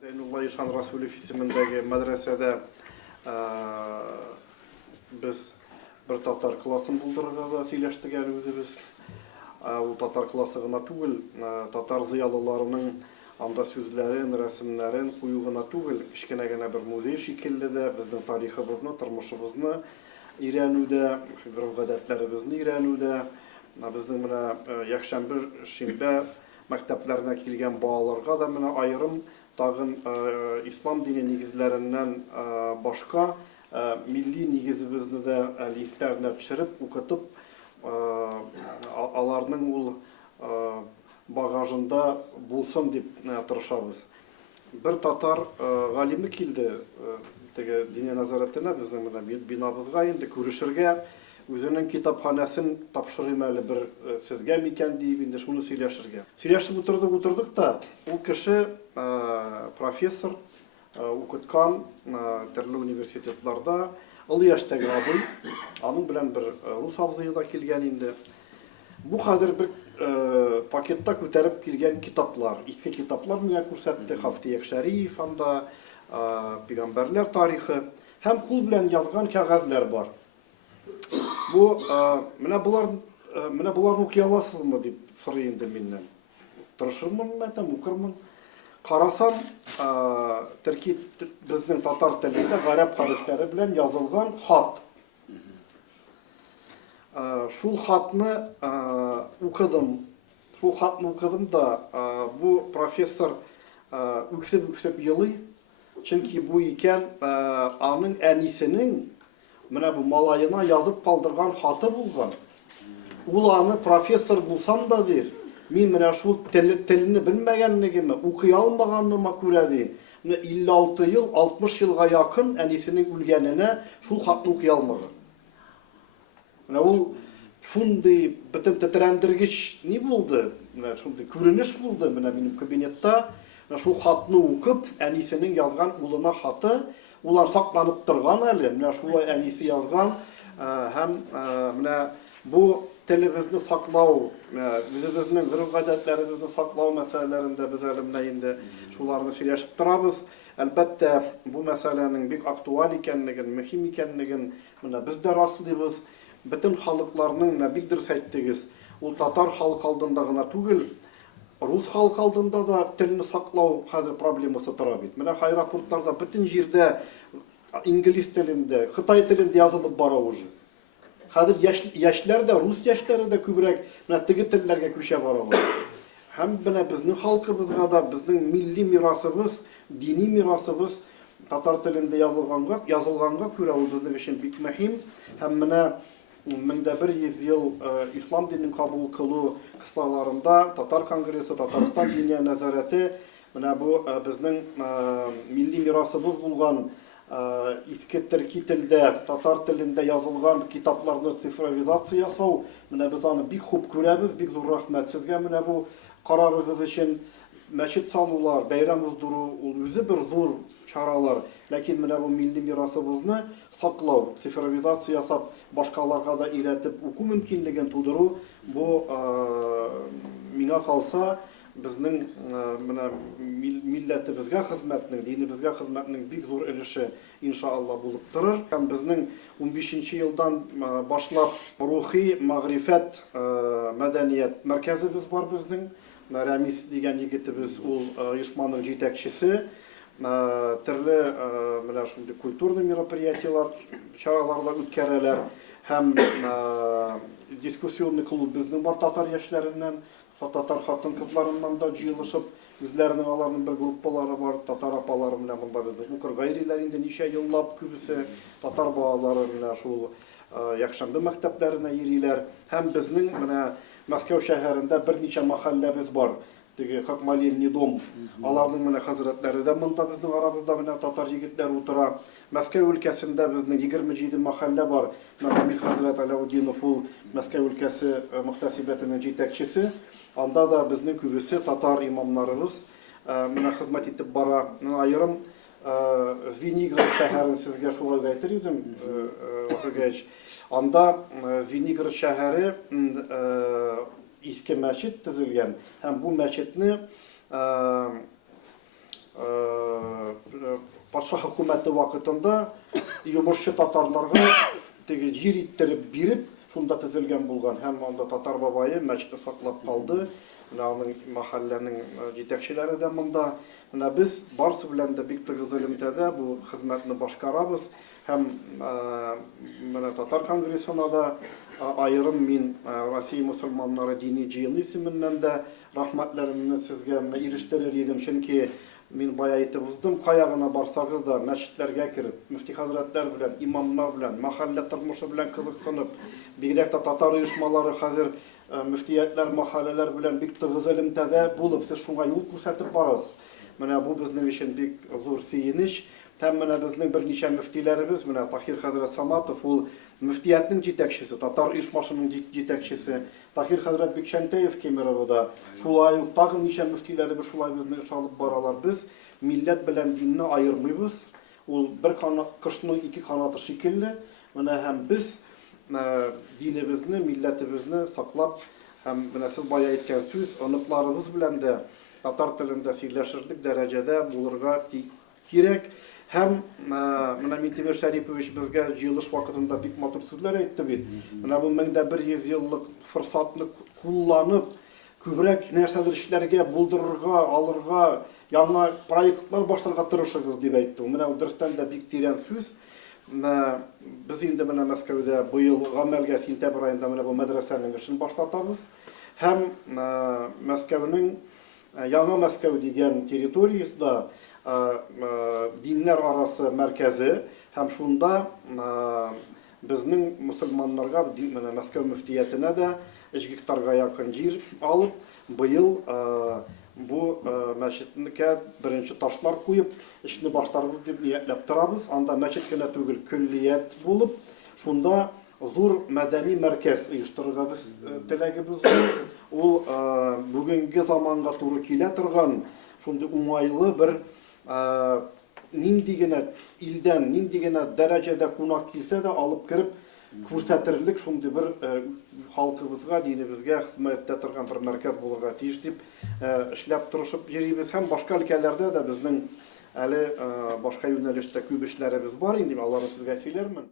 Zeynullah İşhan Rasulüf ismindeki medresede biz bir Tatar klasın buldurğada söyleştik biz. O Tatar klası gına tugul, Tatar ziyalılarının anda sözlerin, resimlerin kuyuğuna tugul, kiçkine gene bir muzey şekilde de bizden tarihimizni, tırmışımızını öğrenüde, gadetlerimizni öğrenüde, bizden buna yakşan bir şimbe mekteplerine kilgen bağlarga da buna ayrım tağın İslam dini nigizlerinden başka milli nigizimizni de listlerine çırıp, okutup alarının ol bagajında bulsun deyip tırışabız. Bir Tatar galimi kildi dini nazaretine bizden binamızga indi görüşürge özünün kitaphanesin tapşırımalı bir sizge miken deyip indi şunu söyleşirge. Söyleşip oturduk da o kişi profesör okutkan türlü üniversitetlerde 50 yaştaki abi, onun bilen bir Rus hafızıyı da kilgen indi. Bu hazır bir pakette köterip kilgen kitaplar, eski kitaplar mı kursattı, Haftiyek Şerif, anda Peygamberler tarihi, hem kul bilen yazgan kağızlar var. Bu, mene bular okuyalasız mı deyip soruyundu benden. Tırışırmın mı, okurmın. Karasam, Türkiye bizden Tatar dilinde garip harfleri bilen yazılgan hat. Şul hatını okudum da bu profesör yüksek yılı. Çünkü bu iken anın enisinin bu malayına yazıp kaldırgan hatı bulgan. Ulanı profesör bulsam da der. Min şu telini bilmegenligimi, okuya almaganlığıma göre değil. 56 yıl, 60 yılga yakın enisinin ülgenine şu hatını okuya almagan. O şundi bütün titrendirgiç ne buldu? Şundi görünüş buldu benim kabinette. Şu hatını okup enisinin yazgan uluna hatı ular saklanıp durgan hali. Şu enisi yazgan hem bu telimizni saklav, bizimizin gırık adetlerimizni saklav meselelerinde biz elimde şularını söyleşip durabız. Elbette bu meselenin büyük aktual ikenligin, mühim ikenligin biz de rastlıyız. Bütün halklarının bildir sayttigiz. O Tatar halk aldığında gına tugul, Rus halk aldığında da telini saklav hazır probleması turabit. Hay raportlarda bütün yerde İngiliz tilinde, Xitay tilinde yazılıp bara ucu. Hazır yaşlar da, Rus yaşları da kübrek tigi tillerge köşe baralar. Hem bizning halkımızga da, bizning milli mirasımız, dini mirasımız Tatar tilinde yazılganga göre o bizning için büyük mühim. Hem mende 100 yıl İslam dinini kabul kılı kısalarında Tatar Kongresi, Tataristan Dini Nezareti bu bizning milli mirasımız bulgan eski Türkiye tilde, Tatar tilinde yazılgan kitaplarını sifrovizatsiya yasav, biz onu bik xup göremiz, bik zor rahmet sizge bu kararınız için meçit salular, bayram uzduru, özü bir zor çaralar. Lakin bu milli mirasımızı saklav, sifrovizatsiya yasap, başkalarga da iletip oku mümkünlüğün tuduru, bu mine kalsa bizning milletimizge hizmetinin, dinimizge hizmetinin büyük zor ilişi inşallah bulup durur. Hem bizning 15. yıldan başlap ruhi, mağrifet, medeniyet merkezimiz var bizning. Ramiz degan yigitimiz ol uyuşmanın yetekçisi. Türlü kulturlu мероприятиялар, çaralarda ötkereler. Hem diskusyonlu klub bizning var Tatar yaşlarından, Tatar hatun kızlarından da jıyılışıp, üzlerinin alarının bir gruppaları var, Tatar apaları bilen bunda bizning. Ukr gayrilerinde neçe yıllap kübüse Tatar bağaları bilen şul yakşandı mekteplerine yeriler. Hem bizning Moskva şehrinde bir neçe mahallemiz var. Kakmalilni dom. Alarның hazretleri de mında bizning aramızda Tatar yigitler otura. Moskva ülkesinde bizning 27 mahalle var. Amir Hazret Alaudinov Moskva ülkesi muhtasibetinin yetekçisi. Anda da bizning kübüsü Tatar imamlarımız hizmet etip bara. Ayırım Звенигород şehrin sizge şulay gaytırıydım. Anda Звенигород şehri eski meçit tizilgen. Hem bu meçitni патша хөкүмәте вакытында йомышчы татарларга теге җир иттереп биреп, шунда төзелгән булган. Һәм анда татар бабайы мәчетне саклап калды. Менә аның мәхәлләнең җитәкчеләре дә монда. Менә без барсы белән дә бик тыгыз элемтәдә бу хезмәтне башкарабыз. Һәм менә татар конгрессына да аерым мин Россия мөселманнары дини җыены исеменнән дә рәхмәтләремне сезгә ирештерер идем, чөнки мин бая әйтеп уздым, кая гына барсагыз да мәчетләргә кереп, мөфти хәзрәтләр белән, имамнар белән, мәхәллә тормышы белән кызыксынып, бигрәк тә татар оешмалары хәзер мөфтиятләр, мәхәлләләр белән бик тыгыз элемтәдә булып, сез шуңа юл күрсәтеп барасыз. Менә бу безнең өчен бик зур сөенеч. Һәм менә безнең берничә мөфтиләребез, менә Таһир хәзрәт Саматов, ул мөфтиятның җитәкчесе, татар оешмасының җитәкчесе, Таһир хәзрәт Бикшәнтәев Кемеровда, шулай ук тагын ничә мөфтиләребез шулай безне эш алып баралар. Без милләт белән динне аермыйбыз. Ул бер кошның ике канаты шикелле. Менә һәм без динебезне, милләтебезне саклап, һәм менә сез бая әйткән сүз, оныкларыбыз белән дә татар телендә сөйләшерлек дәрәҗәдә булырга кирәк. Һәм менә Минтимер Шәрипович безгә җыелыш вакытында бик матур сүзләр әйтте бит. Менә бу 1100 еллык форсатны кулланып, күбрәк нәрсәләр эшләргә, булдырырга, алырга, яңа проектлар башларга тырышыгыз дип әйтте. Менә ул дөрестән дә бик тирән сүз. Без инде менә Мәскәүдә быел гамәлгә сентябрь аенда менә бу мәдрәсәнең эшен башлатабыз. Һәм Мәскәүнең Яңа Мәскәү дигән территориясында диннәр арасы мәркәзе, һәм шунда безнең мөселманнарга менә Мәскәү мөфтиятенә дә 3 гектарга якын җир алып, быел бу мәчетнекә беренче ташлар куеп, эшне баштарбыз дип ниятләп торабыз. Анда мәчет кенә түгел, көллият булып, шунда зур мәдәни мәркәз оештырырга без теләгебез. Ул бүгенге заманга туры килә торган, шундый уңайлы бер нинди генә илдән, нинди генә дәрәҗәдә кунак килсә дә алып кереп күрсәтерлек шундый бер халкыбызга, динебезгә хезмәттә торган бер мәркәз булырга тиеш дип эшләп тырышып йөрибез. Һәм башка өлкәләрдә дә безнең әле башка юнәлештә күп эшләребез бар инде, аларны сезгә сөйләрмен.